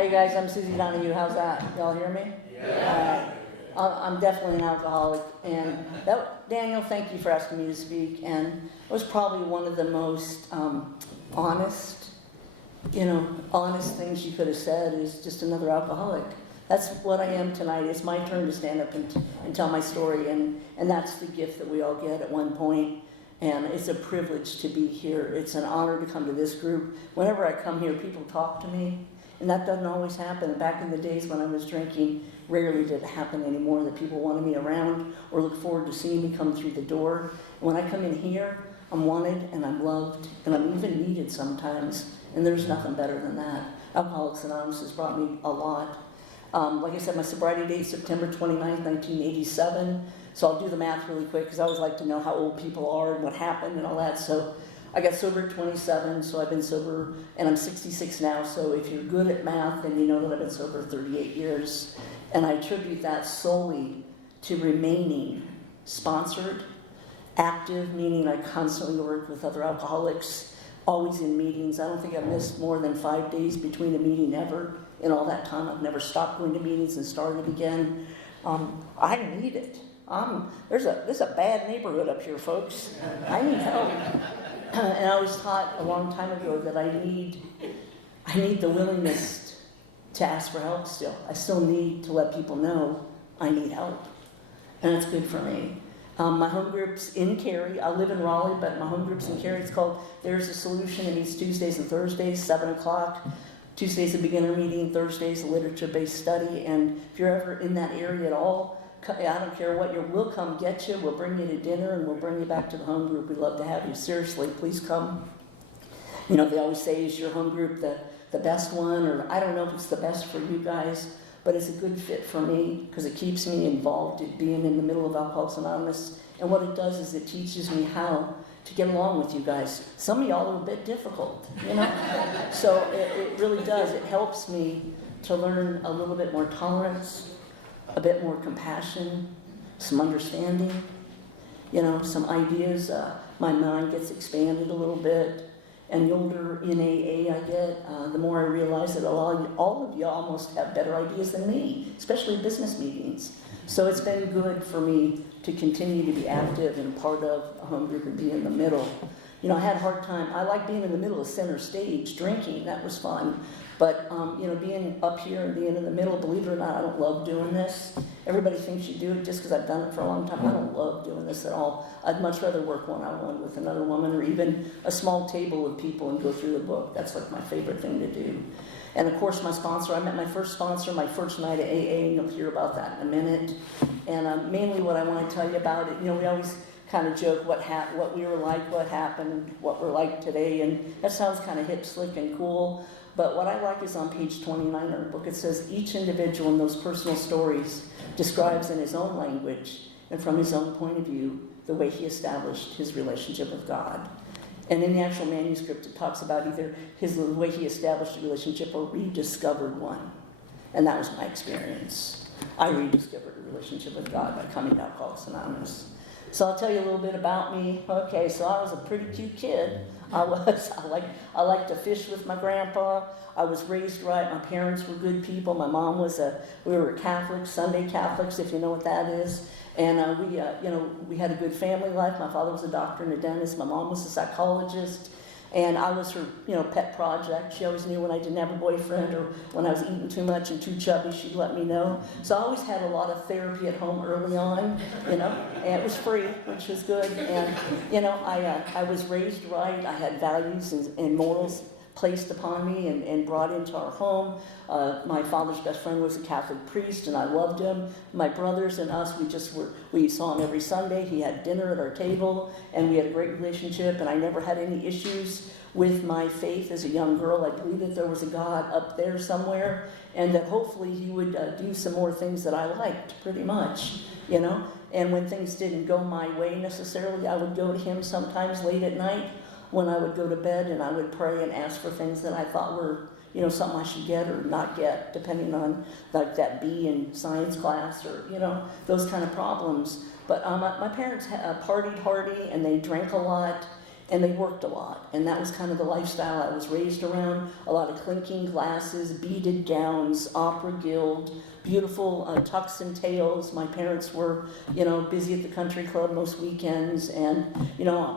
Hi, you guys. I'm Suzi D. How's that? Y'all hear me? Yeah. I'm definitely an alcoholic, and Daniel, thank you for asking me to speak. And it was probably one of the most honest things you could have said is just another alcoholic. That's what I am tonight. It's my turn to stand up and tell my story, and that's the gift that we all get at one point. And it's a privilege to be here. It's an honor to come to this group. Whenever I come here, people talk to me, and that doesn't always happen. Back in the days when I was drinking, rarely did it happen anymore that people wanted me around or look forward to seeing me come through the door. When I come in here, I'm wanted and I'm loved and I'm even needed sometimes, and there's nothing better than that. Alcoholics Anonymous has brought me a lot. Like I said, my sobriety date is September 29th, 1987. So I'll do the math really quick because I always like to know how old people are and what happened and all that. So I got sober at 27, so I've been sober, and I'm 66 now. So if you're good at math, then you know that I've been sober 38 years. And I attribute that solely to remaining sponsored, active, meaning I constantly work with other alcoholics, always in meetings. I don't think I've missed more than 5 days between a meeting ever. In all that time, I've never stopped going to meetings and started again. I need it. There's a bad neighborhood up here, folks. I need help. And I was taught a long time ago that I need the willingness to ask for help still. I still need to let people know I need help. And that's good for me. My home group's in Cary. I live in Raleigh, but my home group's in Cary. It's called There's a Solution. It meets Tuesdays and Thursdays, 7 o'clock. Tuesday's a beginner meeting, Thursday's a literature-based study, and if you're ever in that area at all, I don't care what we'll come get you, we'll bring you to dinner, and we'll bring you back to the home group. We'd love to have you. Seriously, please come. You know, they always say, is your home group the best one? Or I don't know if it's the best for you guys, but it's a good fit for me because it keeps me involved in being in the middle of Alcoholics Anonymous. And what it does is it teaches me how to get along with you guys. Some of y'all are a bit difficult, you know? So it really does. It helps me to learn a little bit more tolerance, a bit more compassion, some understanding, you know, some ideas. My mind gets expanded a little bit. And the older in AA I get, the more I realize that all of you almost have better ideas than me, especially business meetings. So it's been good for me to continue to be active and part of a home group and be in the middle. You know, I had a hard time. I like being in the middle of center stage, drinking. That was fun. But, you know, being up here and being in the middle, believe it or not, I don't love doing this. Everybody thinks you do it just because I've done it for a long time. I don't love doing this at all. I'd much rather work one-on-one with another woman or even a small table of people and go through the book. That's like my favorite thing to do. And of course, my sponsor, I met my first sponsor my first night at AA, and you'll hear about that in a minute. And mainly what I want to tell you about it, you know, we always kind of joke what we were like, what happened, what we're like today, and that sounds kind of hip, slick, and cool. But what I like is on page 29 of the book, it says each individual in those personal stories describes in his own language and from his own point of view the way he established his relationship with God. And in the actual manuscript, it talks about either the way he established a relationship or rediscovered one. And that was my experience. I rediscovered a relationship with God by coming to Alcoholics Anonymous. So I'll tell you a little bit about me. Okay, so I was a pretty cute kid. I liked to fish with my grandpa. I was raised right. My parents were good people. My mom we were Catholics, Sunday Catholics, if you know what that is. And we had a good family life. My father was a doctor and a dentist. My mom was a psychologist. And I was her, pet project. She always knew when I didn't have a boyfriend or when I was eating too much and too chubby, she'd let me know. So I always had a lot of therapy at home early on, and it was free, which was good. And, I was raised right. I had values and morals placed upon me and brought into our home. My father's best friend was a Catholic priest, and I loved him. My brothers and us, we saw him every Sunday. He had dinner at our table, and we had a great relationship, and I never had any issues with my faith as a young girl. I believed that there was a God up there somewhere, and that hopefully he would do some more things that I liked, pretty much, And when things didn't go my way necessarily, I would go to him sometimes late at night when I would go to bed, and I would pray and ask for things that I thought were, something I should get or not get, depending on like that B in science class or, those kind of problems. But my parents partied hardy, and they drank a lot, and they worked a lot. And that was kind of the lifestyle I was raised around. A lot of clinking glasses, beaded gowns, opera guild, beautiful tucks and tails. My parents were, busy at the country club most weekends. And,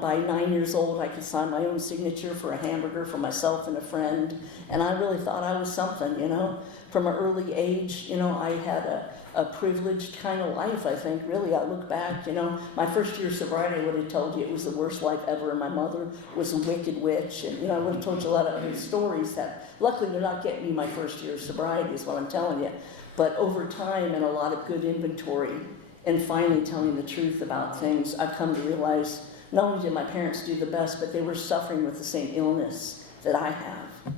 by 9 years old, I could sign my own signature for a hamburger for myself and a friend. And I really thought I was something, From an early age, I had a privileged kind of life, I think, really. I look back, my first year of sobriety, I would have told you it was the worst life ever, and my mother was a wicked witch, and, I would have told you a lot of other stories that, luckily, they're not getting me my first year of sobriety, is what I'm telling you. But over time, and a lot of good inventory, and finally telling the truth about things, I've come to realize not only did my parents do the best, but they were suffering with the same illness that I have.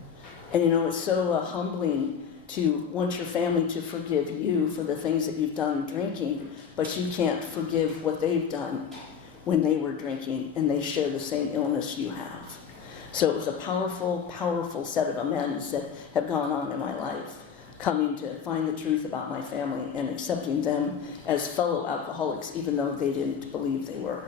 And, it's so humbling to want your family to forgive you for the things that you've done drinking, but you can't forgive what they've done when they were drinking and they share the same illness you have. So it was a powerful, powerful set of amends that have gone on in my life, coming to find the truth about my family and accepting them as fellow alcoholics, even though they didn't believe they were.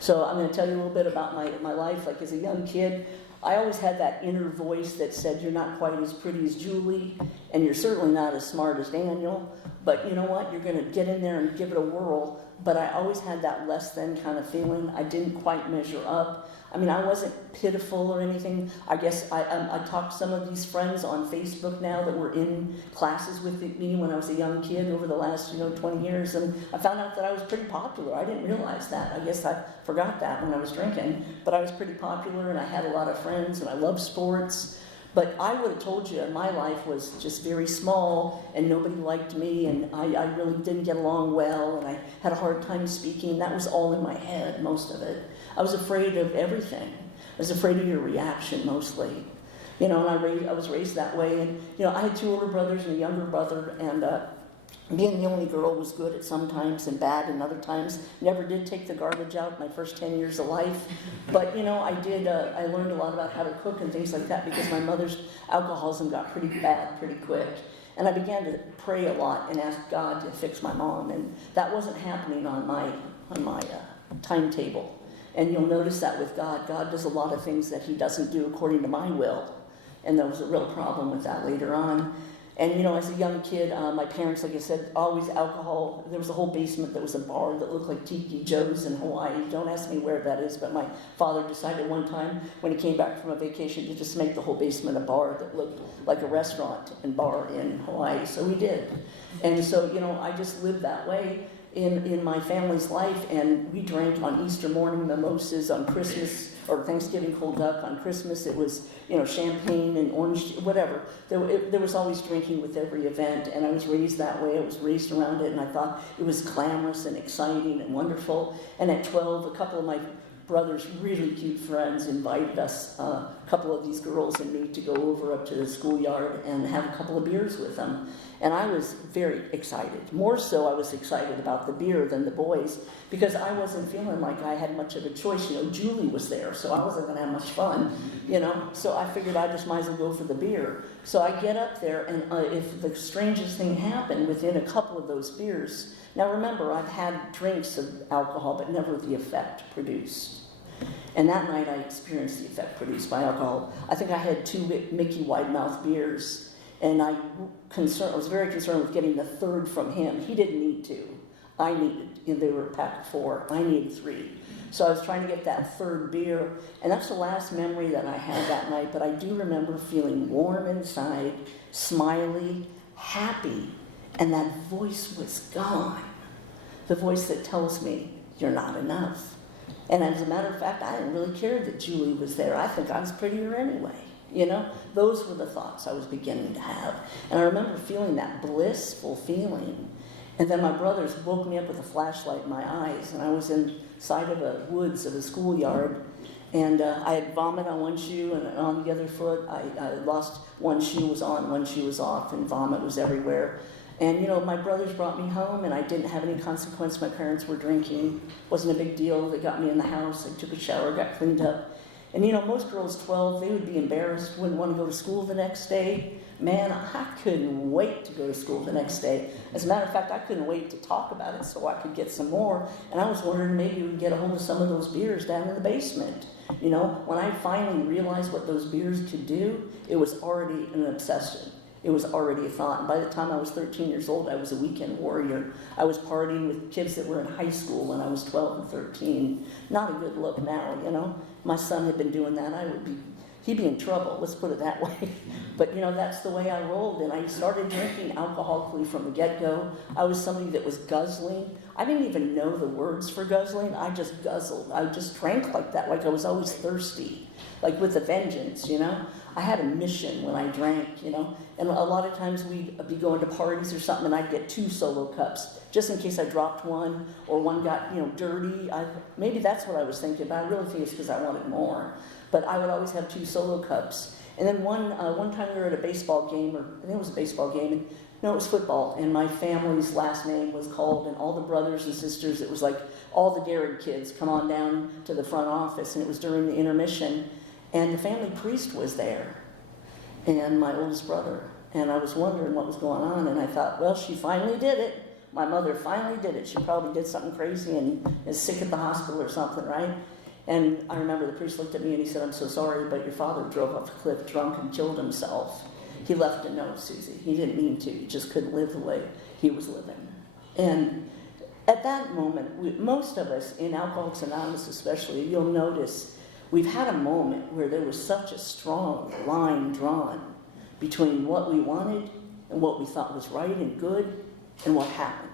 So I'm going to tell you a little bit about my life. Like as a young kid, I always had that inner voice that said, you're not quite as pretty as Julie, and you're certainly not as smart as Daniel, but you know what, you're going to get in there and give it a whirl. But I always had that less than kind of feeling. I didn't quite measure up. I mean, I wasn't pitiful or anything. I guess I talked to some of these friends on Facebook now that were in classes with me when I was a young kid over the last, 20 years, and I found out that I was pretty popular. I didn't realize that. I guess I forgot that when I was drinking, but I was pretty popular, and I had a lot of friends, and I loved sports. But I would have told you my life was just very small, and nobody liked me, and I really didn't get along well, and I had a hard time speaking. That was all in my head, most of it. I was afraid of everything. I was afraid of your reaction, mostly. And I was raised that way. And, I had 2 older brothers and a younger brother, and being the only girl was good at some times and bad at other times. Never did take the garbage out my first 10 years of life. But, I did, I learned a lot about how to cook and things like that because my mother's alcoholism got pretty bad pretty quick. And I began to pray a lot and ask God to fix my mom. And that wasn't happening on my timetable. And you'll notice that with God. God does a lot of things that he doesn't do according to my will. And there was a real problem with that later on. And, as a young kid, my parents, like I said, always alcohol. There was a whole basement that was a bar that looked like Tiki Joe's in Hawaii. Don't ask me where that is, but my father decided one time when he came back from a vacation to just make the whole basement a bar that looked like a restaurant and bar in Hawaii. So he did. And so, I just lived that way in my family's life, and we drank on Easter morning, mimosas on Christmas, or Thanksgiving cold duck on Christmas. It was, champagne and orange, whatever. There was always drinking with every event, and I was raised that way. I was raised around it, and I thought it was glamorous and exciting and wonderful. And at 12, a couple of my brother's really cute friends invited us, a couple of these girls and me, to go over up to the schoolyard and have a couple of beers with them. And I was very excited. More so, I was excited about the beer than the boys because I wasn't feeling like I had much of a choice. Julie was there, so I wasn't going to have much fun, So I figured I just might as well go for the beer. So I get up there, and if the strangest thing happened within a couple of those beers. Now remember, I've had drinks of alcohol, but never the effect produced. And that night I experienced the effect produced by alcohol. I think I had 2 Mickey Wide Mouth beers. And I was very concerned with getting the third from him. He didn't need 2. I needed, they were a pack of 4. I needed 3. So I was trying to get that third beer. And that's the last memory that I had that night. But I do remember feeling warm inside, smiley, happy. And that voice was gone. The voice that tells me, you're not enough. And as a matter of fact, I didn't really care that Julie was there. I think I was prettier anyway. Those were the thoughts I was beginning to have. And I remember feeling that blissful feeling. And then my brothers woke me up with a flashlight in my eyes, and I was inside of a woods of a schoolyard, and I had vomit on one shoe, and on the other foot, I lost one shoe was on, one shoe was off, and vomit was everywhere. And, my brothers brought me home, and I didn't have any consequence. My parents were drinking. Wasn't a big deal. They got me in the house. I took a shower, got cleaned up. And, most girls 12, they would be embarrassed, wouldn't want to go to school the next day. Man, I couldn't wait to go to school the next day. As a matter of fact, I couldn't wait to talk about it so I could get some more. And I was wondering maybe we could get a hold of some of those beers down in the basement. You know, when I finally realized what those beers could do, it was already an obsession. It was already a thought. And by the time I was 13 years old, I was a weekend warrior. I was partying with kids that were in high school when I was 12 and 13. Not a good look now, you know. My son had been doing that. He'd be in trouble, let's put it that way. But, you know, that's the way I rolled. And I started drinking alcoholically from the get-go. I was somebody that was guzzling. I didn't even know the words for guzzling. I just guzzled. I just drank like that, like I was always thirsty, like with a vengeance, you know. I had a mission when I drank, you know. And a lot of times we'd be going to parties or something, and I'd get 2 solo cups, just in case I dropped one, or one got, you know, dirty. Maybe that's what I was thinking, but I really think it's because I wanted more. But I would always have 2 solo cups. And then one time we were at a baseball game, or I think it was a baseball game, and no, it was football, and my family's last name was called, and all the brothers and sisters, it was like all the Garrett kids come on down to the front office, and it was during the intermission, and the family priest was there, and my oldest brother, and I was wondering what was going on, and I thought, well, she finally did it. My mother finally did it. She probably did something crazy and is sick at the hospital or something, right? And I remember the priest looked at me and he said, I'm so sorry, but your father drove off a cliff drunk and killed himself. He left a note, Susie. He didn't mean to. He just couldn't live the way he was living. And at that moment, most of us, in Alcoholics Anonymous especially, you'll notice we've had a moment where there was such a strong line drawn between what we wanted and what we thought was right and good and what happened.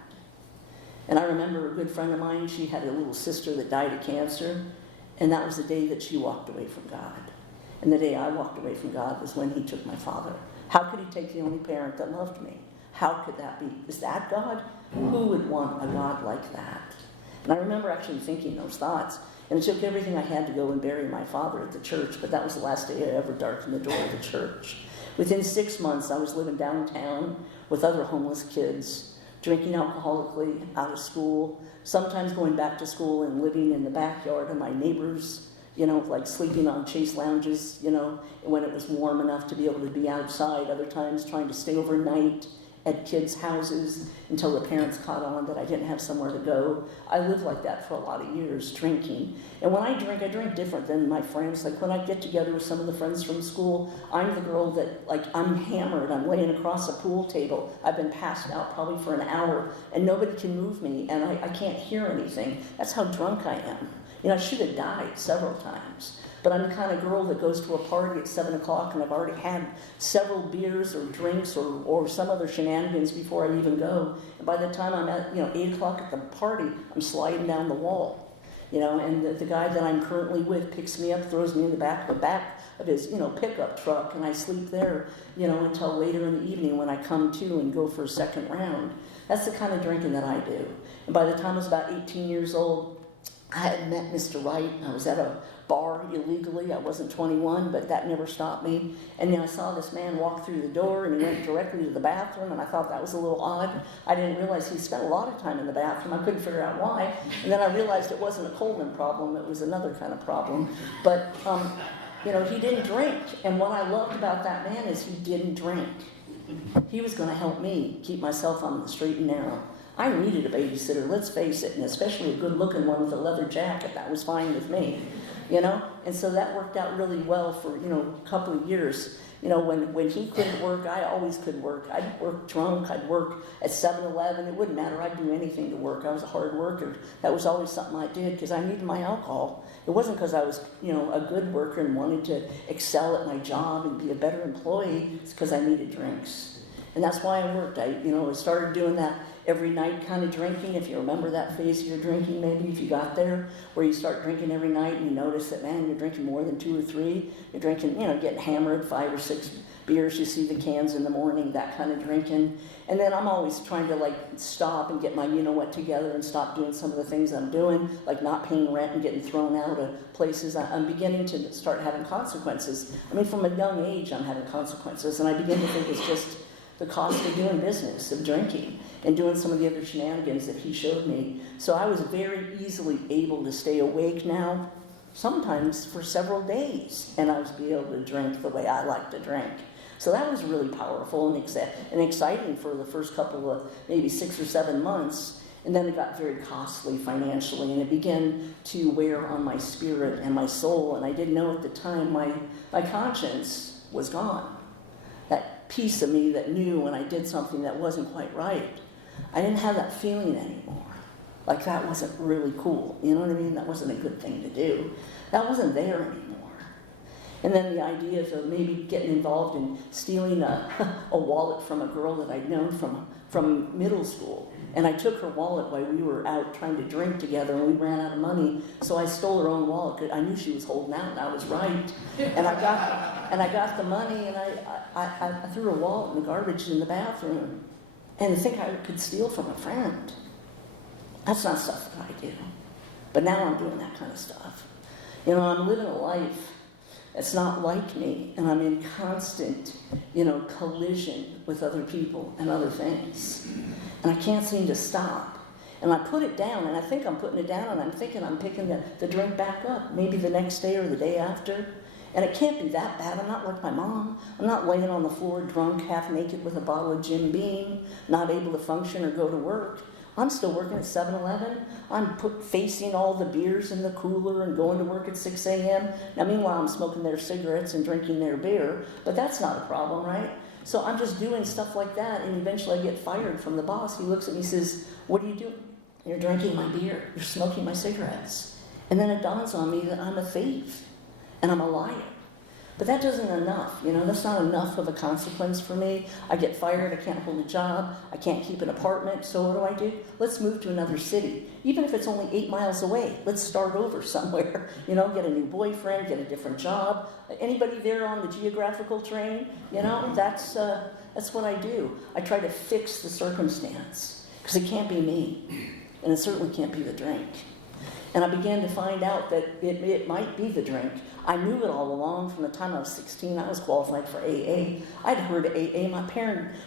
And I remember a good friend of mine, she had a little sister that died of cancer, and that was the day that she walked away from God. And the day I walked away from God was when he took my father. How could he take the only parent that loved me? How could that be? Is that God? Who would want a God like that? And I remember actually thinking those thoughts. And it took everything I had to go and bury my father at the church, but that was the last day I ever darkened the door of the church. Within 6 months, I was living downtown with other homeless kids, drinking alcoholically, out of school, sometimes going back to school and living in the backyard of my neighbors, you know, like sleeping on chase lounges, you know, when it was warm enough to be able to be outside, other times trying to stay overnight at kids' houses until the parents caught on that I didn't have somewhere to go. I lived like that for a lot of years, drinking. And when I drink different than my friends. Like when I get together with some of the friends from school, I'm the girl that, like, I'm hammered, I'm laying across a pool table, I've been passed out probably for an hour, and nobody can move me, and I can't hear anything. That's how drunk I am. You know, I should have died several times. But I'm the kind of girl that goes to a party at 7 o'clock and I've already had several beers or drinks or some other shenanigans before I even go. And by the time I'm at, 8 o'clock at the party, I'm sliding down the wall. You know, and the guy that I'm currently with picks me up, throws me in the back of his, pickup truck, and I sleep there, until later in the evening when I come to and go for a second round. That's the kind of drinking that I do. And by the time I was about 18 years old, I had met Mr. Wright. I was at a bar illegally. I wasn't 21, but that never stopped me. And then I saw this man walk through the door, and he went directly to the bathroom, and I thought that was a little odd. I didn't realize he spent a lot of time in the bathroom. I couldn't figure out why. And then I realized it wasn't a Coleman problem. It was another kind of problem. But, he didn't drink. And what I loved about that man is he didn't drink. He was going to help me keep myself on the straight and narrow. I needed a babysitter, let's face it, and especially a good-looking one with a leather jacket. That was fine with me, And so that worked out really well for, a couple of years. When he couldn't work, I always could work. I'd work drunk, I'd work at 7-Eleven. It wouldn't matter. I'd do anything to work. I was a hard worker. That was always something I did because I needed my alcohol. It wasn't because I was, a good worker and wanted to excel at my job and be a better employee. It's because I needed drinks. And that's why I worked. I started doing that every night kind of drinking, if you remember that phase of your drinking, maybe if you got there, where you start drinking every night and you notice that, man, you're drinking more than 2 or 3. You're drinking, getting hammered, 5 or 6 beers. You see the cans in the morning, that kind of drinking. And then I'm always trying to stop and get my you-know-what together and stop doing some of the things I'm doing, like not paying rent and getting thrown out of places. I'm beginning to start having consequences. I mean, from a young age, I'm having consequences. And I begin to think it's just the cost of doing business, of drinking, and doing some of the other shenanigans that he showed me. So I was very easily able to stay awake now, sometimes for several days, and I was able to drink the way I like to drink. So that was really powerful and exciting for the first couple of maybe 6 or 7 months. And then it got very costly financially, and it began to wear on my spirit and my soul. And I didn't know at the time my conscience was gone. That piece of me that knew when I did something that wasn't quite right. I didn't have that feeling anymore. Like that wasn't really cool. You know what I mean? That wasn't a good thing to do. That wasn't there anymore. And then the idea of maybe getting involved in stealing a wallet from a girl that I'd known from middle school. And I took her wallet while we were out trying to drink together, and we ran out of money. So I stole her own wallet. I knew she was holding out, and I was right. And I got the money, and I threw her wallet in the garbage in the bathroom. And to think I could steal from a friend, that's not stuff that I do. But now I'm doing that kind of stuff. You know, I'm living a life that's not like me, and I'm in constant, collision with other people and other things. And I can't seem to stop. And I put it down, and I think I'm putting it down, and I'm thinking I'm picking the drink back up, maybe the next day or the day after. And it can't be that bad. I'm not like my mom. I'm not laying on the floor drunk, half naked with a bottle of Jim Beam, not able to function or go to work. I'm still working at 7-Eleven. I'm facing all the beers in the cooler and going to work at 6 a.m. Now, meanwhile, I'm smoking their cigarettes and drinking their beer, but that's not a problem, right? So I'm just doing stuff like that, and eventually I get fired from the boss. He looks at me and says, "What are you doing?" "You're drinking my beer. You're smoking my cigarettes." And then it dawns on me that I'm a thief and I'm a liar. But that isn't enough, that's not enough of a consequence for me. I get fired, I can't hold a job, I can't keep an apartment, so what do? Let's move to another city. Even if it's only 8 miles away, let's start over somewhere. Get a new boyfriend, get a different job. Anybody there on the geographical train? That's what I do. I try to fix the circumstance, because it can't be me, and it certainly can't be the drink. And I began to find out that it might be the drink. I knew it all along. From the time I was 16, I was qualified for AA. I'd heard of AA.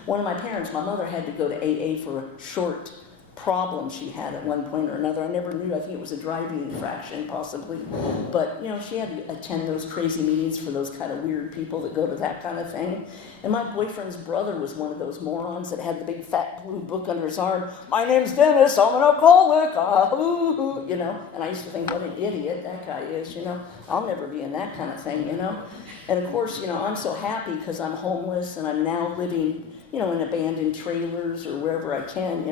One of my parents, my mother, had to go to AA for a short problem she had at one point or another. I never knew. I think it was a driving infraction, possibly. But, she had to attend those crazy meetings for those kind of weird people that go to that kind of thing. And my boyfriend's brother was one of those morons that had the big fat blue book under his arm. "My name's Dennis, I'm an alcoholic, And I used to think, what an idiot that guy is, I'll never be in that kind of thing, And of course, I'm so happy because I'm homeless and I'm now living, in abandoned trailers or wherever I can,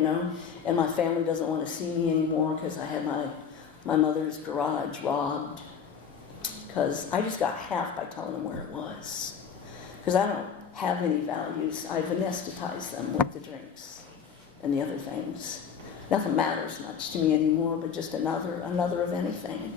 And my family doesn't want to see me anymore because I had my mother's garage robbed. Because I just got half by telling them where it was. Because I don't have any values. I've anesthetized them with the drinks and the other things. Nothing matters much to me anymore, but just another of anything.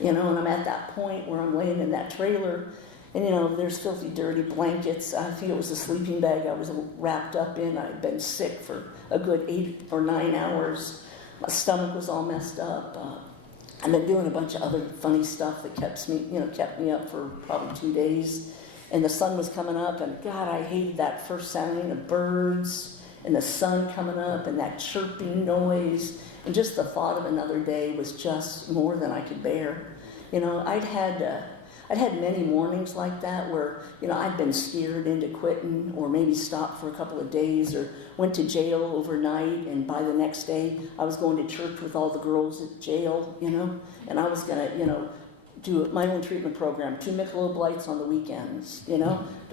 And I'm at that point where I'm laying in that trailer, and there's filthy, dirty blankets. I think it was a sleeping bag I was wrapped up in. I'd been sick for a good 8 or 9 hours. My stomach was all messed up. I've been doing a bunch of other funny stuff that kept me up for probably 2 days. And the sun was coming up, and God, I hated that first sounding of birds and the sun coming up and that chirping noise. And just the thought of another day was just more than I could bear. I'd had many mornings like that where, I'd been scared into quitting or maybe stopped for a couple of days or went to jail overnight, and by the next day I was going to church with all the girls at jail, and I was going to, do my own treatment program, 2 Michelob Lights on the weekends,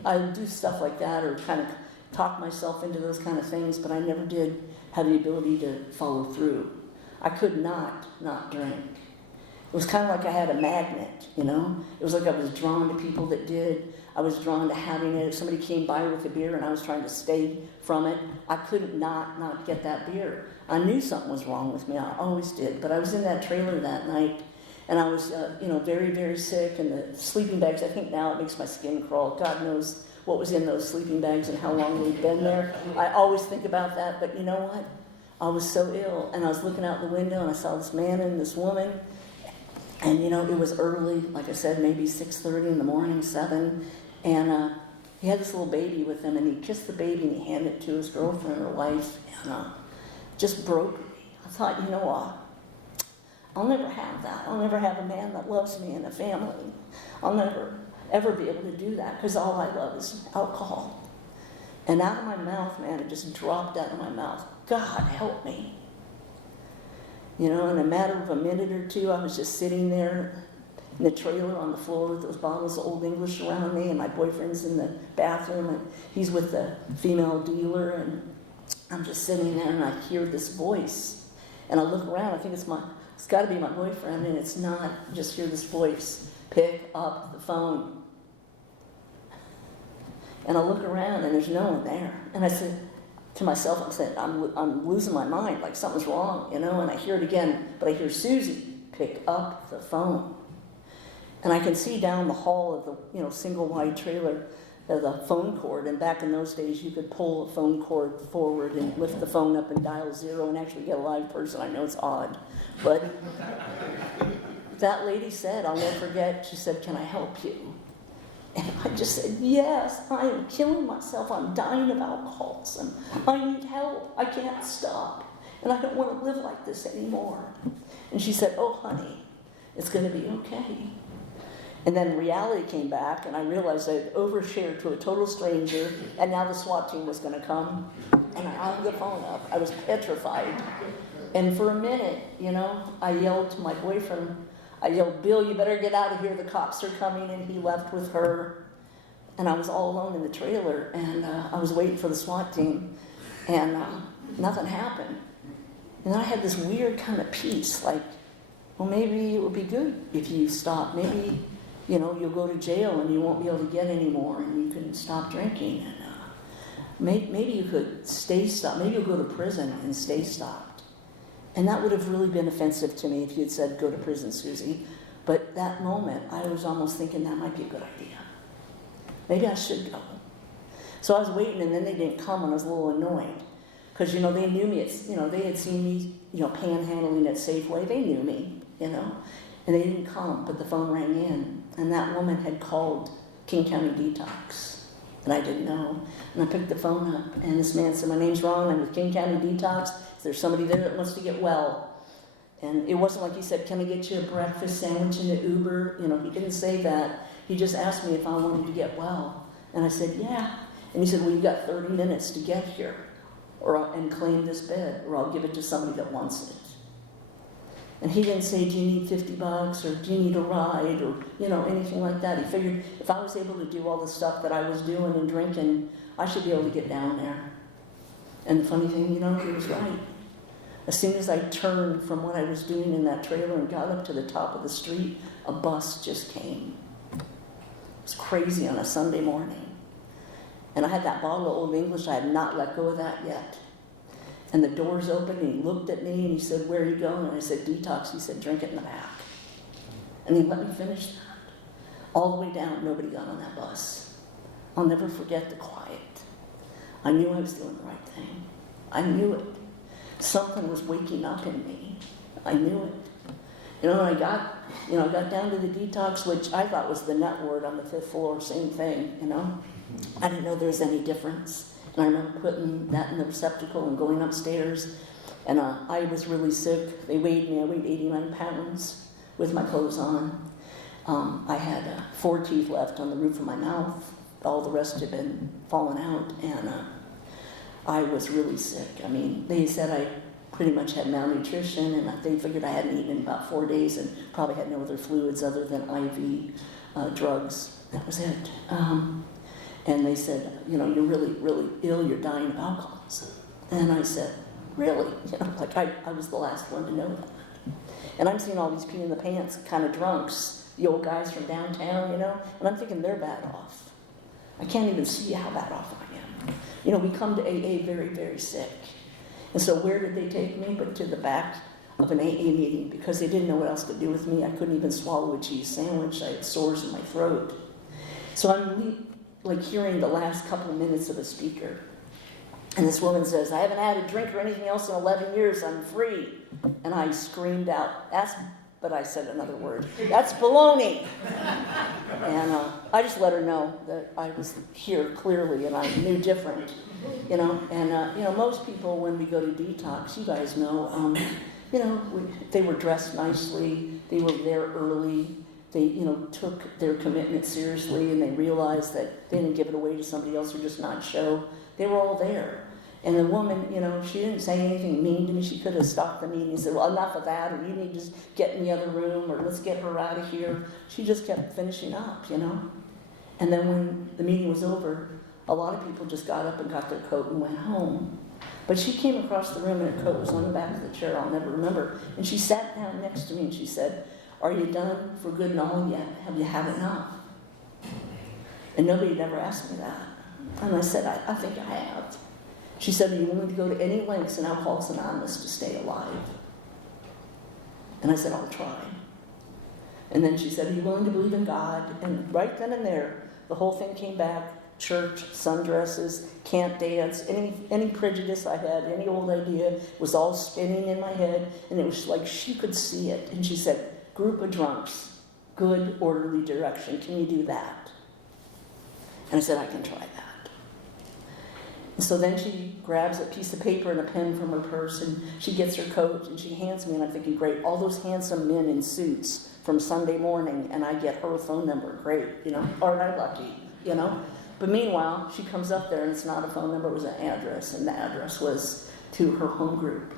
I would do stuff like that or kind of talk myself into those kind of things, but I never did have the ability to follow through. I could not drink. It was kind of like I had a magnet, It was like I was drawn to people that did. I was drawn to having it. If somebody came by with a beer and I was trying to stay from it, I couldn't not get that beer. I knew something was wrong with me. I always did. But I was in that trailer that night, and I was, very, very sick. And the sleeping bags, I think now it makes my skin crawl. God knows what was in those sleeping bags and how long they'd been there. I always think about that. But you know what? I was so ill, and I was looking out the window, and I saw this man and this woman. And, it was early, like I said, maybe 6:30 in the morning, 7. And he had this little baby with him, and he kissed the baby, and he handed it to his girlfriend or wife. And just broke me. I thought, you know what? I'll never have that. I'll never have a man that loves me and a family. I'll never, ever be able to do that, because all I love is alcohol. And out of my mouth, man, it just dropped out of my mouth. God, help me. You know, in a matter of a minute or two, I was just sitting there in the trailer on the floor with those bottles of Old English around me, and my boyfriend's in the bathroom, and he's with the female dealer, and I'm just sitting there, and I hear this voice, and I look around. I think it's got to be my boyfriend, and it's not. I just hear this voice, pick up the phone. And I look around, and there's no one there. And I said to myself, I'm losing my mind, like something's wrong, you know. And I hear it again, but I hear Suzi, pick up the phone. And I can see down the hall of the single wide trailer the phone cord. And back in those days, you could pull a phone cord forward and lift the phone up and dial 0 and actually get a live person. I know it's odd, but that lady said, I'll never forget. She said, "Can I help you?" And I just said, "Yes, I am killing myself. I'm dying of alcoholism. I need help. I can't stop. And I don't want to live like this anymore." And she said, "Oh, honey, it's going to be okay." And then reality came back, and I realized I had overshared to a total stranger, and now the SWAT team was going to come. And I hung the phone up. I was petrified. And for a minute, I yelled to my boyfriend, I yelled, "Bill, you better get out of here. The cops are coming." And he left with her. And I was all alone in the trailer, and I was waiting for the SWAT team, and nothing happened. And then I had this weird kind of peace, like, well, maybe it would be good if you stop. Maybe, you'll go to jail and you won't be able to get any more, and you can stop drinking. And maybe you could stay stopped. Maybe you'll go to prison and stay stopped. And that would have really been offensive to me if you'd said, "Go to prison, Suzi." But that moment, I was almost thinking that might be a good idea. Maybe I should go. So I was waiting, and then they didn't come, and I was a little annoyed. Because, they knew me. They had seen me, panhandling at Safeway. They knew me, And they didn't come, but the phone rang in. And that woman had called King County Detox. And I didn't know. And I picked the phone up, and this man said, "My name's Ron. I'm with King County Detox. Is there somebody there that wants to get well?" And it wasn't like he said, "Can I get you a breakfast sandwich in the Uber?" He didn't say that. He just asked me if I wanted to get well. And I said, "Yeah." And he said, "Well, you've got 30 minutes to get here and claim this bed, or I'll give it to somebody that wants it." And he didn't say, "Do you need $50 or do you need a ride?" or, anything like that. He figured if I was able to do all the stuff that I was doing and drinking, I should be able to get down there. And the funny thing, he was right. As soon as I turned from what I was doing in that trailer and got up to the top of the street, a bus just came. It was crazy on a Sunday morning. And I had that bottle of Old English. I had not let go of that yet. And the doors opened, and he looked at me, and he said, "Where are you going?" And I said, "Detox." He said, "Drink it in the back." And he let me finish that. All the way down, nobody got on that bus. I'll never forget the quiet. I knew I was doing the right thing. I knew it. Something was waking up in me. I knew it. When I got down to the Detox, which I thought was the nut ward on the 5th floor, same thing, I didn't know there was any difference. And I remember putting that in the receptacle and going upstairs. And I was really sick. They weighed me. I weighed 89 pounds with my clothes on. I had 4 teeth left on the roof of my mouth. All the rest had been fallen out. And I was really sick. I mean, they said I pretty much had malnutrition, and they figured I hadn't eaten in about 4 days and probably had no other fluids other than IV drugs. That was it. And they said, "You're really, really ill. You're dying of alcoholism." And I said, "Really?" I was the last one to know that. And I'm seeing all these pee in the pants kind of drunks, the old guys from downtown, and I'm thinking they're bad off. I can't even see how bad off I am. We come to AA very, very sick. And so where did they take me? But to the back of an AA meeting, because they didn't know what else to do with me. I couldn't even swallow a cheese sandwich. I had sores in my throat. So I'm hearing the last couple of minutes of a speaker. And this woman says, "I haven't had a drink or anything else in 11 years. I'm free." And I screamed out, but I said another word. "That's baloney." And I just let her know that I was here clearly and I knew different, And, most people, when we go to Detox, you guys know, they were dressed nicely. They were there early. They, took their commitment seriously, and they realized that they didn't give it away to somebody else or just not show. They were all there. And the woman, she didn't say anything mean to me. She could have stopped the meeting and said, well, enough of that, or you need to get in the other room, or let's get her out of here. She just kept finishing up, And then when the meeting was over, a lot of people just got up and got their coat and went home. But she came across the room and her coat was on the back of the chair, I'll never remember. And she sat down next to me and she said, are you done for good and all yet? Have you had enough? And nobody had ever asked me that. And I said, I think I have. She said, are you willing to go to any lengths in Alcoholics Anonymous to stay alive? And I said, I'll try. And then she said, are you willing to believe in God? And right then and there, the whole thing came back. Church, sundresses, can't dance, any prejudice I had, any old idea was all spinning in my head, and it was like she could see it. And she said, group of drunks, good, orderly direction, can you do that? And I said, I can try that. And so then she grabs a piece of paper and a pen from her purse, and she gets her coat, and she hands me, and I'm thinking, great, all those handsome men in suits from Sunday morning, and I get her phone number, great, aren't I lucky, But meanwhile, she comes up there, and it's not a phone number, it was an address, and the address was to her home group.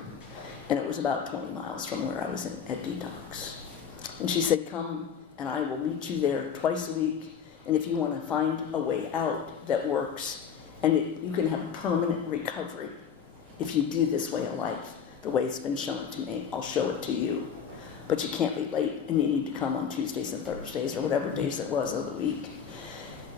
And it was about 20 miles from where I was at Detox. And she said, come, and I will meet you there twice a week, and if you want to find a way out that works, and you can have permanent recovery if you do this way of life, the way it's been shown to me, I'll show it to you. But you can't be late, and you need to come on Tuesdays and Thursdays, or whatever days it was of the week.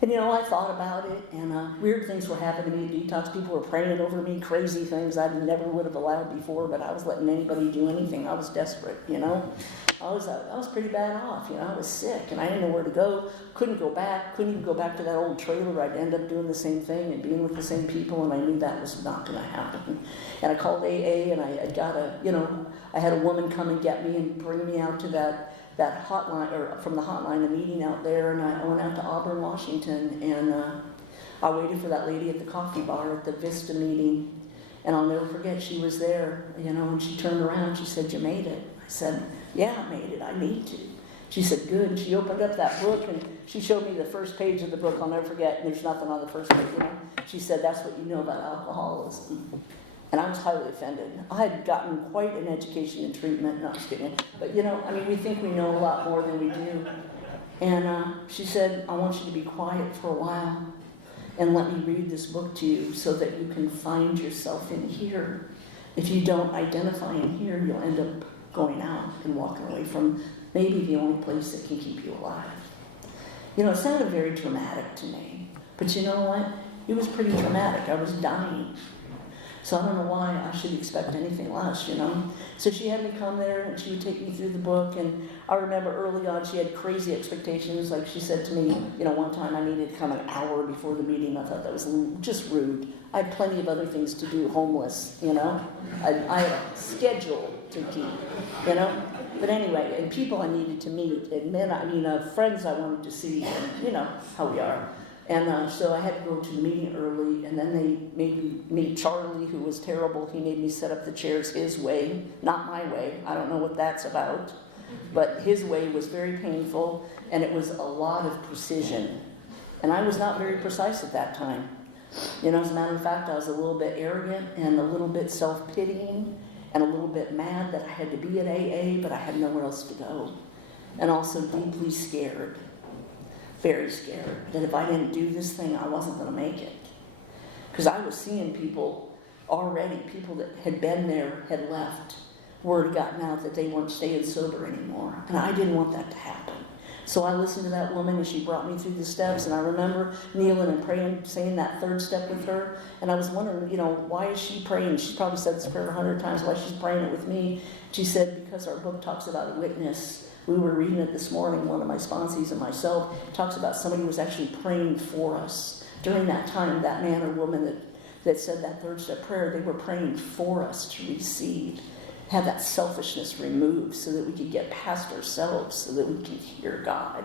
And I thought about it, and weird things were happening to me at Detox. People were praying over me, crazy things I never would have allowed before, but I was letting anybody do anything. I was desperate, I was pretty bad off, I was sick, and I didn't know where to go. Couldn't go back, couldn't even go back to that old trailer. I'd end up doing the same thing and being with the same people, and I knew that was not going to happen. And I called AA, and I got I had a woman come and get me and bring me out to that hotline, or from the hotline, a meeting out there, and I went out to Auburn, Washington, and I waited for that lady at the coffee bar at the Vista meeting, and I'll never forget, she was there, and she turned around, she said, you made it. I said, yeah, I made it, I need to. She said, good, and she opened up that book, and she showed me the first page of the book, I'll never forget, and there's nothing on the first page, She said, that's what you know about alcoholism. And I was highly offended. I had gotten quite an education in treatment, not just kidding. But we think we know a lot more than we do. And she said, I want you to be quiet for a while and let me read this book to you so that you can find yourself in here. If you don't identify in here, you'll end up going out and walking away from maybe the only place that can keep you alive. It sounded very dramatic to me. But you know what? It was pretty dramatic. I was dying. So I don't know why I should expect anything less, So she had me come there, and she would take me through the book, and I remember early on she had crazy expectations. Like she said to me, one time I needed to come an hour before the meeting. I thought that was just rude. I had plenty of other things to do, homeless, I had a schedule to keep, But anyway, and people I needed to meet, and men, friends I wanted to see, and how we are. And so I had to go to the meeting early, and then they made me meet Charlie, who was terrible. He made me set up the chairs his way, not my way. I don't know what that's about. But his way was very painful, and it was a lot of precision. And I was not very precise at that time. As a matter of fact, I was a little bit arrogant and a little bit self-pitying and a little bit mad that I had to be at AA, but I had nowhere else to go. And also deeply scared. Very scared that if I didn't do this thing, I wasn't going to make it. Because I was seeing people already, people that had been there, had left. Word had gotten out that they weren't staying sober anymore. And I didn't want that to happen. So I listened to that woman, and she brought me through the steps, and I remember kneeling and praying, saying that third step with her. And I was wondering, why is she praying? She's probably said this prayer 100 times, why she's praying it with me. She said, because our book talks about a witness. We were reading it this morning, one of my sponsees and myself, talks about somebody who was actually praying for us. During that time, that man or woman that said that third step prayer, they were praying for us to receive, have that selfishness removed so that we could get past ourselves, so that we could hear God.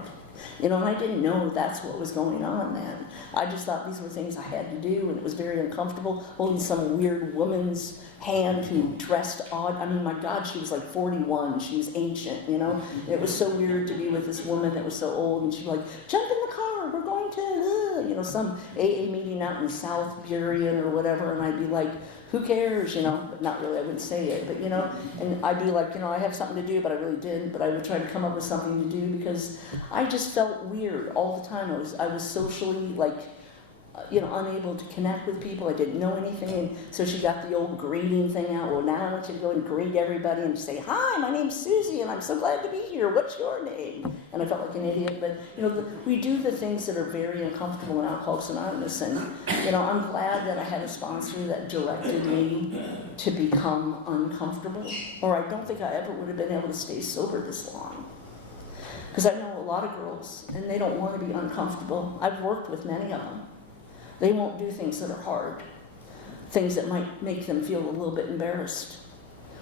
And I didn't know that's what was going on then. I just thought these were things I had to do, and it was very uncomfortable, holding some weird woman's hand who dressed odd. My God, she was like 41. She was ancient, And it was so weird to be with this woman that was so old, and she'd be like, jump in the car, we're going to, some AA meeting out in South Burien or whatever, and I'd be like, who cares, but not really, I wouldn't say it, but and I'd be like, I have something to do, but I really didn't, but I would try to come up with something to do because I just felt weird all the time. I was socially, unable to connect with people. I didn't know anything, and so she got the old greeting thing out. Well, now I want you to go and greet everybody and say, hi, my name's Susie, and I'm so glad to be here. What's your name? And I felt like an idiot, but, we do the things that are very uncomfortable in Alcoholics Anonymous, and, I'm glad that I had a sponsor that directed me to become uncomfortable, or I don't think I ever would have been able to stay sober this long. Because I know a lot of girls, and they don't want to be uncomfortable. I've worked with many of them. They won't do things that are hard, things that might make them feel a little bit embarrassed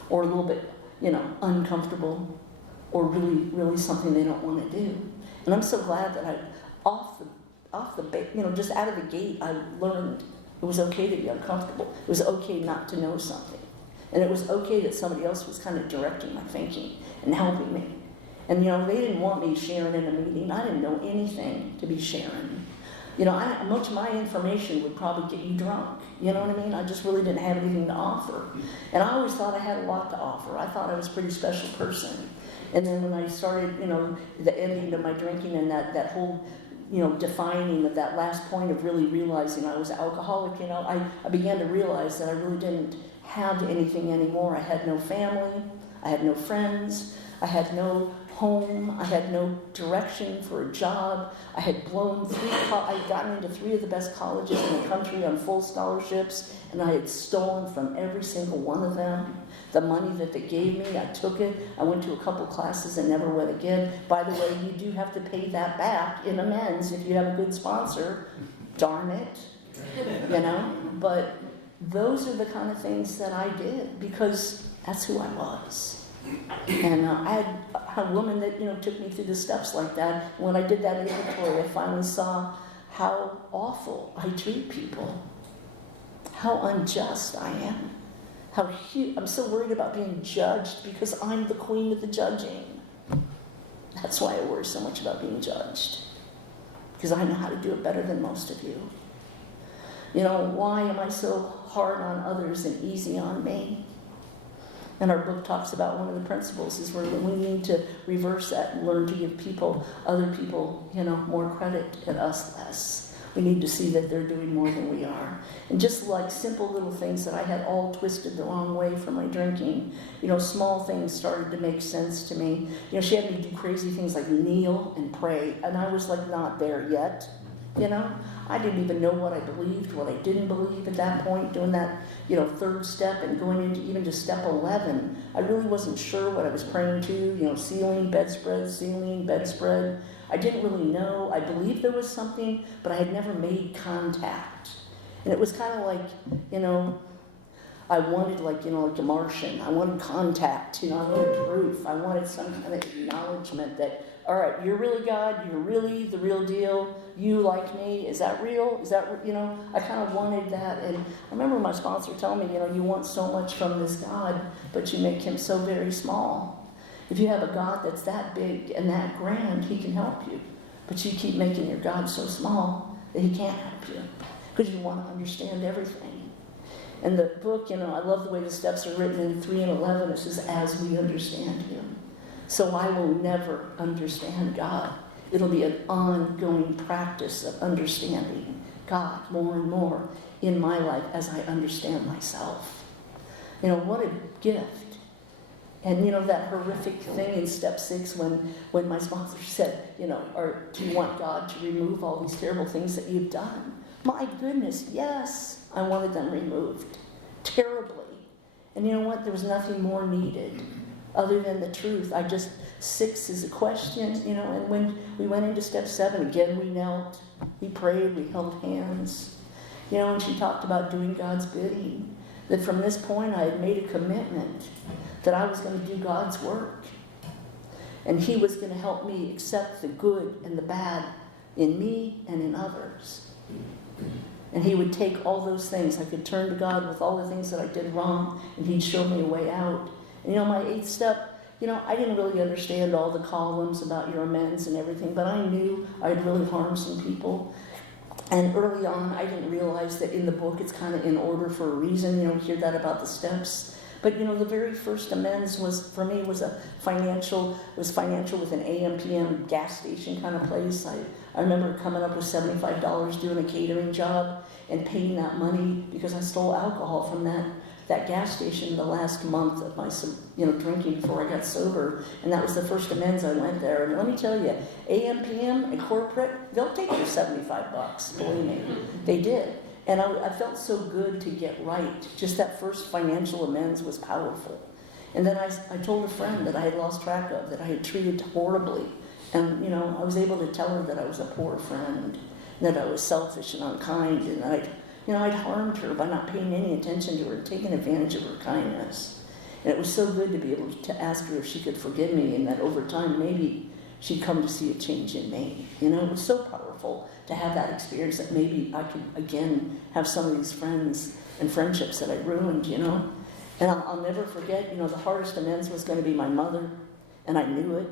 or a little bit, uncomfortable or really, really something they don't want to do. And I'm so glad that just out of the gate, I learned it was okay to be uncomfortable. It was okay not to know something. And it was okay that somebody else was kind of directing my thinking and helping me. And, they didn't want me sharing in a meeting. I didn't know anything to be sharing. Much of my information would probably get you drunk. You know what I mean? I just really didn't have anything to offer. And I always thought I had a lot to offer. I thought I was a pretty special person. And then when I started, the ending of my drinking and that whole, defining of that last point of really realizing I was alcoholic, I began to realize that I really didn't have anything anymore. I had no family. I had no friends. I had no home. I had no direction for a job. I had blown I'd gotten into 3 of the best colleges in the country on full scholarships, and I had stolen from every single one of them. The money that they gave me, I took it. I went to a couple classes and never went again. By the way, you do have to pay that back in amends if you have a good sponsor. Darn it. But those are the kind of things that I did because that's who I was. And I had a woman that, took me through the steps like that. When I did that inventory, I finally saw how awful I treat people, how unjust I am, how huge. I'm so worried about being judged because I'm the queen of the judging. That's why I worry so much about being judged, because I know how to do it better than most of you. Why am I so hard on others and easy on me? And our book talks about one of the principles is where we need to reverse that and learn to give other people, more credit and us less. We need to see that they're doing more than we are. And just like simple little things that I had all twisted the wrong way from my drinking, small things started to make sense to me. She had me do crazy things like kneel and pray, and I was like not there yet. I didn't even know what I believed, what I didn't believe at that point, doing that, 3rd step and going into even to step 11. I really wasn't sure what I was praying to, ceiling, bedspread. I didn't really know. I believed there was something, but I had never made contact. And it was kind of like, I wanted like a Martian. I wanted contact, I wanted proof. I wanted some kind of acknowledgement that, all right, you're really God, you're really the real deal, you like me, is that real? Is that, I kind of wanted that. And I remember my sponsor telling me, you want so much from this God, but you make him so very small. If you have a God that's that big and that grand, he can help you. But you keep making your God so small that he can't help you because you want to understand everything. And the book, I love the way the steps are written in 3 and 11. It says, as we understand him. So I will never understand God. It'll be an ongoing practice of understanding God more and more in my life as I understand myself. What a gift. And that horrific thing in step 6 when my sponsor said, or do you want God to remove all these terrible things that you've done? My goodness, yes, I wanted them removed. Terribly. And you know what? There was nothing more needed other than the truth. 6 is a question, and when we went into step 7, again, we knelt, we prayed, we held hands. And she talked about doing God's bidding. That from this point I had made a commitment that I was going to do God's work. And he was going to help me accept the good and the bad in me and in others. And he would take all those things. I could turn to God with all the things that I did wrong, and he'd show me a way out. And my 8th step, I didn't really understand all the columns about your amends and everything, but I knew I'd really harmed some people. And early on, I didn't realize that in the book it's kind of in order for a reason. You hear that about the steps. But the very first amends was, for me, was financial with an AM PM gas station kind of place. I remember coming up with $75 doing a catering job and paying that money because I stole alcohol from that gas station the last month of my drinking before I got sober. And that was the first amends I went there. And let me tell you, AM PM and corporate, they'll take your $75, believe me. They did. And I felt so good to get right. Just that first financial amends was powerful. And then I told a friend that I had lost track of, that I had treated horribly. And, I was able to tell her that I was a poor friend, and that I was selfish and unkind, and I'd harmed her by not paying any attention to her, taking advantage of her kindness. And it was so good to be able to ask her if she could forgive me, and that over time maybe she'd come to see a change in me. It was so powerful to have that experience, that maybe I could again have some of these friends and friendships that I ruined, And I'll never forget, the hardest amends was going to be my mother, and I knew it,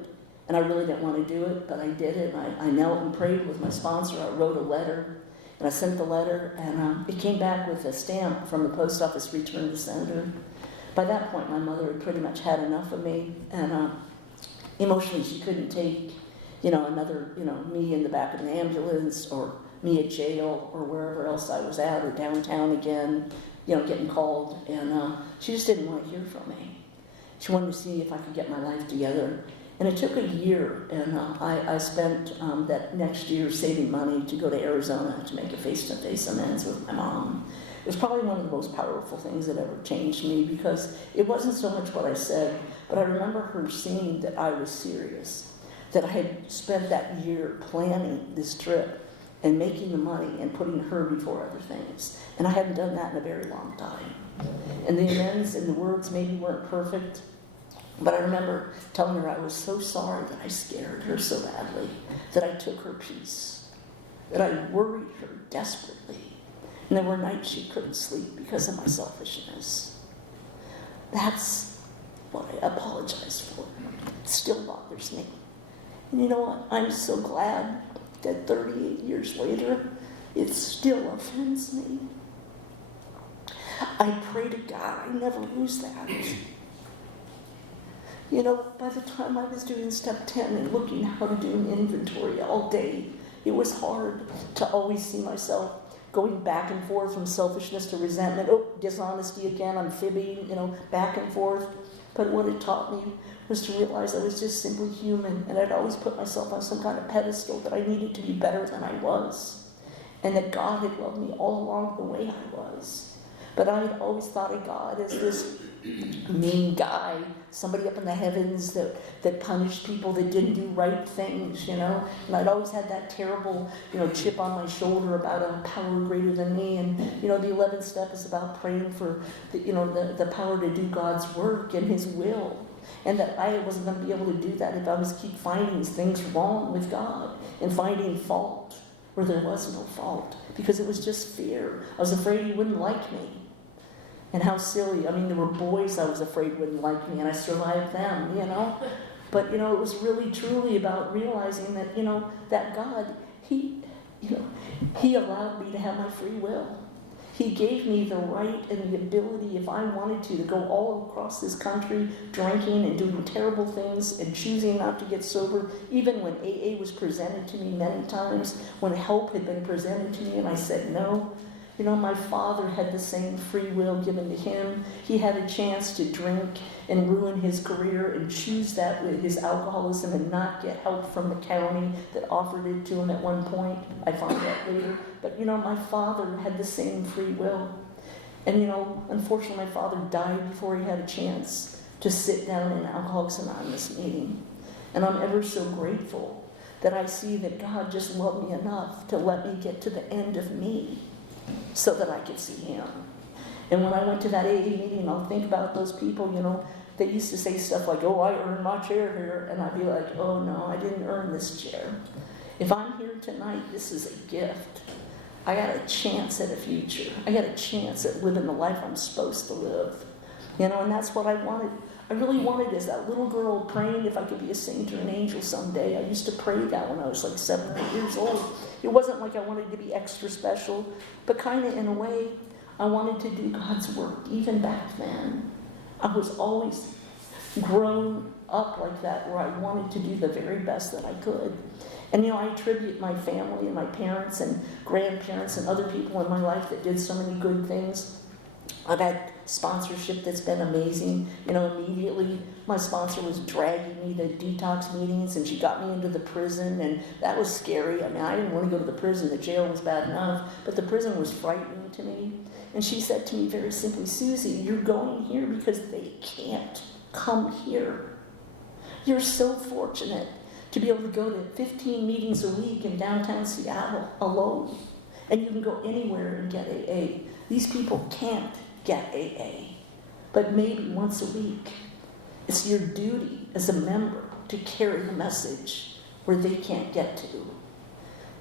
and I really didn't want to do it, but I did it. I knelt and prayed with my sponsor. I wrote a letter, and I sent the letter, and it came back with a stamp from the post office, returned to sender. By that point, my mother had pretty much had enough of me, and emotionally she couldn't take another, me in the back of an ambulance, or me at jail, or wherever else I was at, or downtown again, getting called. And she just didn't want to hear from me. She wanted to see if I could get my life together. And it took a year, and I spent that next year saving money to go to Arizona to make a face-to-face amends with my mom. It was probably one of the most powerful things that ever changed me, because it wasn't so much what I said, but I remember her seeing that I was serious, that I had spent that year planning this trip and making the money and putting her before other things. And I hadn't done that in a very long time. And the amends and the words maybe weren't perfect, but I remember telling her I was so sorry that I scared her so badly, that I took her peace, that I worried her desperately. And there were nights she couldn't sleep because of my selfishness. That's what I apologize for. It still bothers me. And you know what? I'm so glad that 38 years later, it still offends me. I pray to God I never lose that. By the time I was doing step 10 and looking how to do an inventory all day, it was hard to always see myself going back and forth from selfishness to resentment. Oh, dishonesty again, I'm fibbing, back and forth. But what it taught me was to realize I was just simply human, and I'd always put myself on some kind of pedestal, that I needed to be better than I was, and that God had loved me all along the way I was. But I had always thought of God as this mean guy, somebody up in the heavens that punished people that didn't do right things, And I'd always had that terrible, chip on my shoulder about a power greater than me. And, the 11th step is about praying for, the power to do God's work and His will. And that I wasn't going to be able to do that if I was keep finding things wrong with God and finding fault where there was no fault. Because it was just fear. I was afraid He wouldn't like me. And how silly. I mean, there were boys I was afraid wouldn't like me, and I survived them, But, it was really, truly about realizing that, that God, He allowed me to have my free will. He gave me the right and the ability, if I wanted to go all across this country drinking and doing terrible things and choosing not to get sober, even when AA was presented to me many times, when help had been presented to me and I said no. My father had the same free will given to him. He had a chance to drink and ruin his career and choose that with his alcoholism and not get help from the county that offered it to him at one point. I found out later. But, my father had the same free will. And, unfortunately, my father died before he had a chance to sit down in Alcoholics Anonymous meeting. And I'm ever so grateful that I see that God just loved me enough to let me get to the end of me, so that I could see Him. And when I went to that AA meeting, I'll think about those people, they used to say stuff like, oh, I earned my chair here. And I'd be like, oh, no, I didn't earn this chair. If I'm here tonight, this is a gift. I got a chance at a future. I got a chance at living the life I'm supposed to live. And that's what I wanted. I really wanted, as that little girl praying if I could be a saint or an angel someday. I used to pray that when I was like 7 or 8 years old. It wasn't like I wanted to be extra special, but kind of in a way, I wanted to do God's work. Even back then, I was always grown up like that, where I wanted to do the very best that I could. And I attribute my family and my parents and grandparents and other people in my life that did so many good things. I've had sponsorship that's been amazing. Immediately my sponsor was dragging me to detox meetings, and she got me into the prison, and that was scary. I mean, I didn't want to go to the prison. The jail was bad enough, but the prison was frightening to me. And she said to me very simply, "Suzi, you're going here because they can't come here. You're so fortunate to be able to go to 15 meetings a week in downtown Seattle alone, and you can go anywhere and get AA. These people can't get AA, but maybe once a week. It's your duty as a member to carry the message where they can't get to."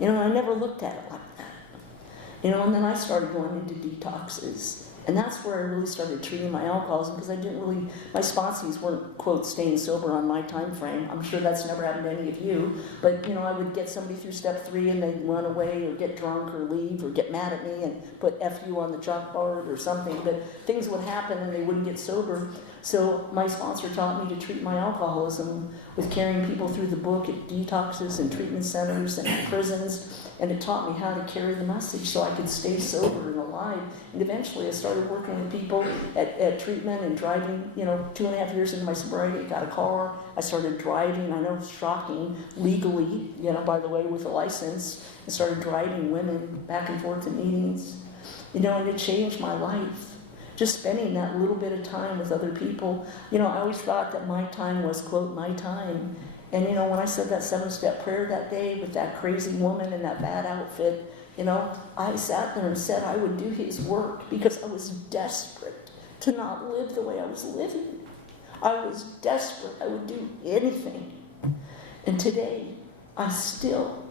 I never looked at it like that. And then I started going into detoxes. And that's where I really started treating my alcoholism, because my sponsees weren't, quote, staying sober on my time frame. I'm sure that's never happened to any of you. But, I would get somebody through step 3 and they'd run away or get drunk or leave or get mad at me and put FU on the chalkboard or something. But things would happen and they wouldn't get sober. So my sponsor taught me to treat my alcoholism with carrying people through the book at detoxes and treatment centers and prisons. And it taught me how to carry the message so I could stay sober and alive. And eventually I started working with people at treatment and driving, 2.5 years into my sobriety, I got a car. I started driving, I know it's shocking, legally, by the way, with a license. I started driving women back and forth to meetings. And it changed my life. Just spending that little bit of time with other people. I always thought that my time was, quote, my time. And when I said that 7-step prayer that day with that crazy woman in that bad outfit, I sat there and said I would do his work because I was desperate to not live the way I was living. I was desperate. I would do anything. And today, I still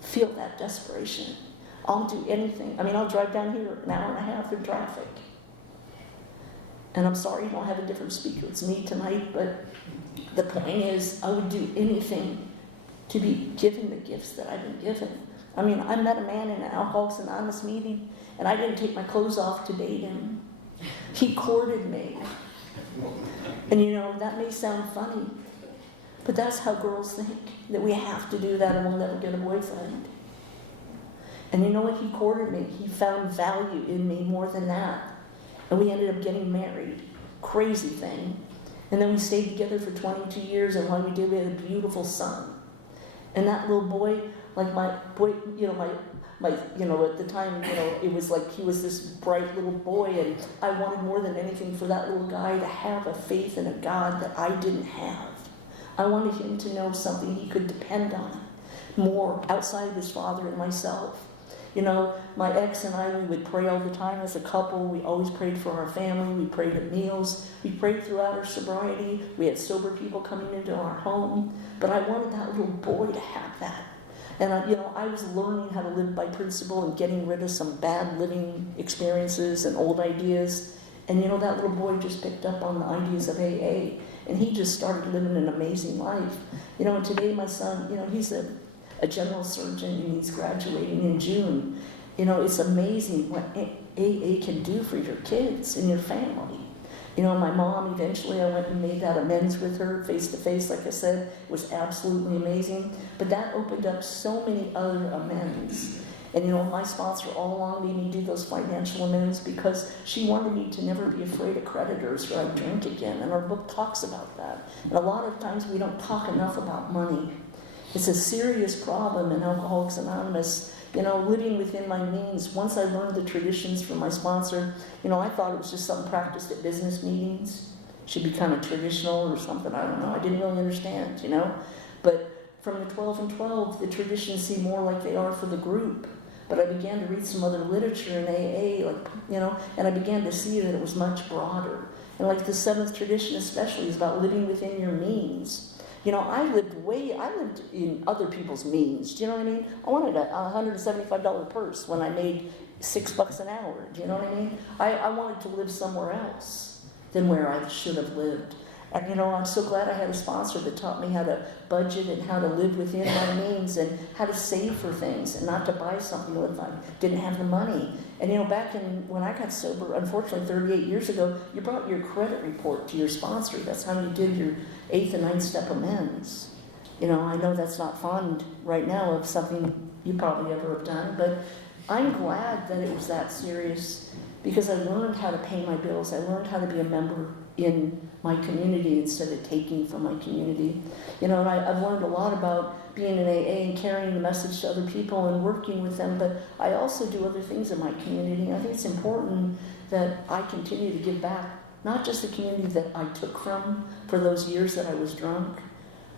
feel that desperation. I'll do anything. I mean, I'll drive down here an hour and a half in traffic. And I'm sorry you don't have a different speaker. It's me tonight, but the point is, I would do anything to be given the gifts that I've been given. I mean, I met a man in an Alcoholics Anonymous meeting, and I didn't take my clothes off to date him. He courted me. And that may sound funny, but that's how girls think, that we have to do that and we'll never get a boyfriend. And you know what? He courted me. He found value in me more than that. And we ended up getting married. Crazy thing. And then we stayed together for 22 years, and while we did, we had a beautiful son. And that little boy, like my boy, at the time, it was like he was this bright little boy, and I wanted more than anything for that little guy to have a faith in a God that I didn't have. I wanted him to know something he could depend on more outside of his father and myself. My ex and I, we would pray all the time as a couple. We always prayed for our family. We prayed at meals. We prayed throughout our sobriety. We had sober people coming into our home. But I wanted that little boy to have that. And, I was learning how to live by principle and getting rid of some bad living experiences and old ideas. And, that little boy just picked up on the ideas of AA. And he just started living an amazing life. And today my son, he's a general surgeon, and he's graduating in June. It's amazing what AA can do for your kids and your family. My mom, eventually I went and made that amends with her face to face, like I said. It was absolutely amazing. But that opened up so many other amends. And my sponsor all along made me do those financial amends because she wanted me to never be afraid of creditors or I'd drink again. And our book talks about that. And a lot of times we don't talk enough about money. It's a serious problem in Alcoholics Anonymous, living within my means. Once I learned the traditions from my sponsor, I thought it was just something practiced at business meetings. Should be kind of traditional or something, I don't know. I didn't really understand, But from the 12 and 12, the traditions seem more like they are for the group. But I began to read some other literature in AA, and I began to see that it was much broader. And like the 7th tradition especially is about living within your means. I lived in other people's means. Do you know what I mean? I wanted a $175 purse when I made $6 an hour. Do you know what I mean? I wanted to live somewhere else than where I should have lived. And you know, I'm so glad I had a sponsor that taught me how to budget and how to live within my means and how to save for things and not to buy something if I didn't have the money. And you know, back when I got sober, unfortunately 38 years ago, you brought your credit report to your sponsor. That's how you did your 8th and 9th step amends. You know, I know that's not fond right now of something you probably ever have done, but I'm glad that it was that serious because I learned how to pay my bills. I learned how to be a member in my community instead of taking from my community. You know, and I've learned a lot about being in AA and carrying the message to other people and working with them, but I also do other things in my community. I think it's important that I continue to give back, not just the community that I took from for those years that I was drunk,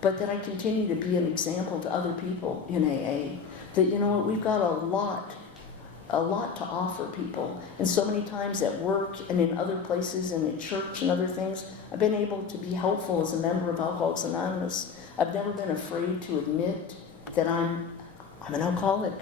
but that I continue to be an example to other people in AA. That, you know what, we've got a lot to offer people. And so many times at work and in other places and in church and other things, I've been able to be helpful as a member of Alcoholics Anonymous. I've never been afraid to admit that I'm an alcoholic.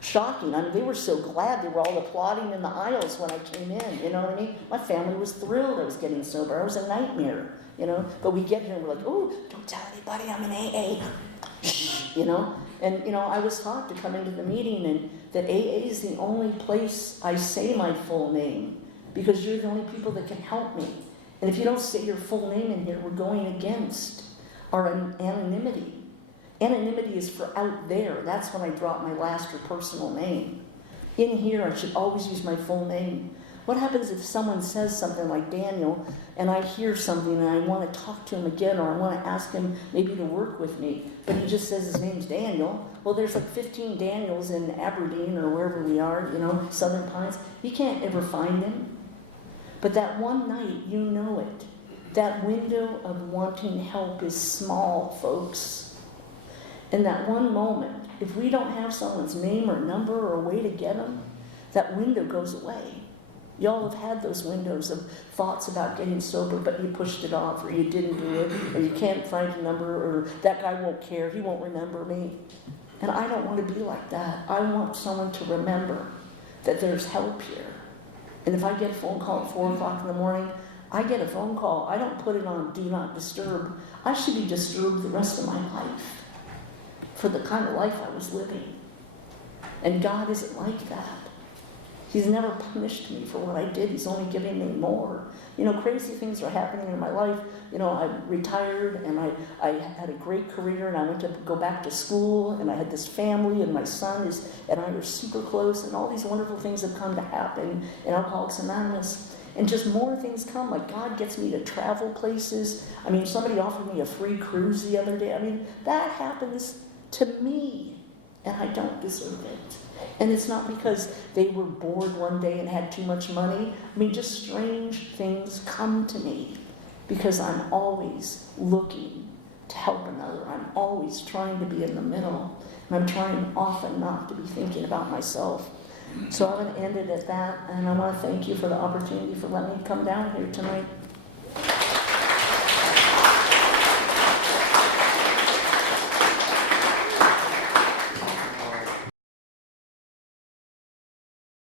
Shocking. I mean, they were so glad. They were all applauding in the aisles when I came in, you know what I mean? My family was thrilled I was getting sober. I was a nightmare, you know? But we get here and we're like, oh, don't tell anybody I'm in AA. Shh, you know? And, you know, I was taught to come into the meeting and that AA is the only place I say my full name because you're the only people that can help me. And if you don't say your full name in here, we're going against our anonymity. Anonymity is for out there. That's when I drop my last or personal name. In here, I should always use my full name. What happens if someone says something like Daniel, and I hear something and I want to talk to him again, or I want to ask him maybe to work with me, but he just says his name's Daniel? Well, there's like 15 Daniels in Aberdeen or wherever we are, you know, Southern Pines. You can't ever find him. But that one night, you know it. That window of wanting help is small, folks. In that one moment, if we don't have someone's name or number or a way to get them, that window goes away. You all have had those windows of thoughts about getting sober, but you pushed it off, or you didn't do it, or you can't find a number, or that guy won't care, he won't remember me. And I don't want to be like that. I want someone to remember that there's help here. And if I get a phone call at 4 o'clock in the morning, I get a phone call. I don't put it on Do Not Disturb. I should be disturbed the rest of my life for the kind of life I was living. And God isn't like that. He's never punished me for what I did. He's only giving me more. You know, crazy things are happening in my life. You know, I retired and I had a great career and I went to go back to school and I had this family and my son and I are super close and all these wonderful things have come to happen in Alcoholics Anonymous. And just more things come, like God gets me to travel places. I mean, somebody offered me a free cruise the other day. I mean, that happens to me and I don't deserve it. And it's not because they were bored one day and had too much money. I mean, just strange things come to me because I'm always looking to help another. I'm always trying to be in the middle. And I'm trying often not to be thinking about myself. So I'm going to end it at that. And I want to thank you for the opportunity for letting me come down here tonight.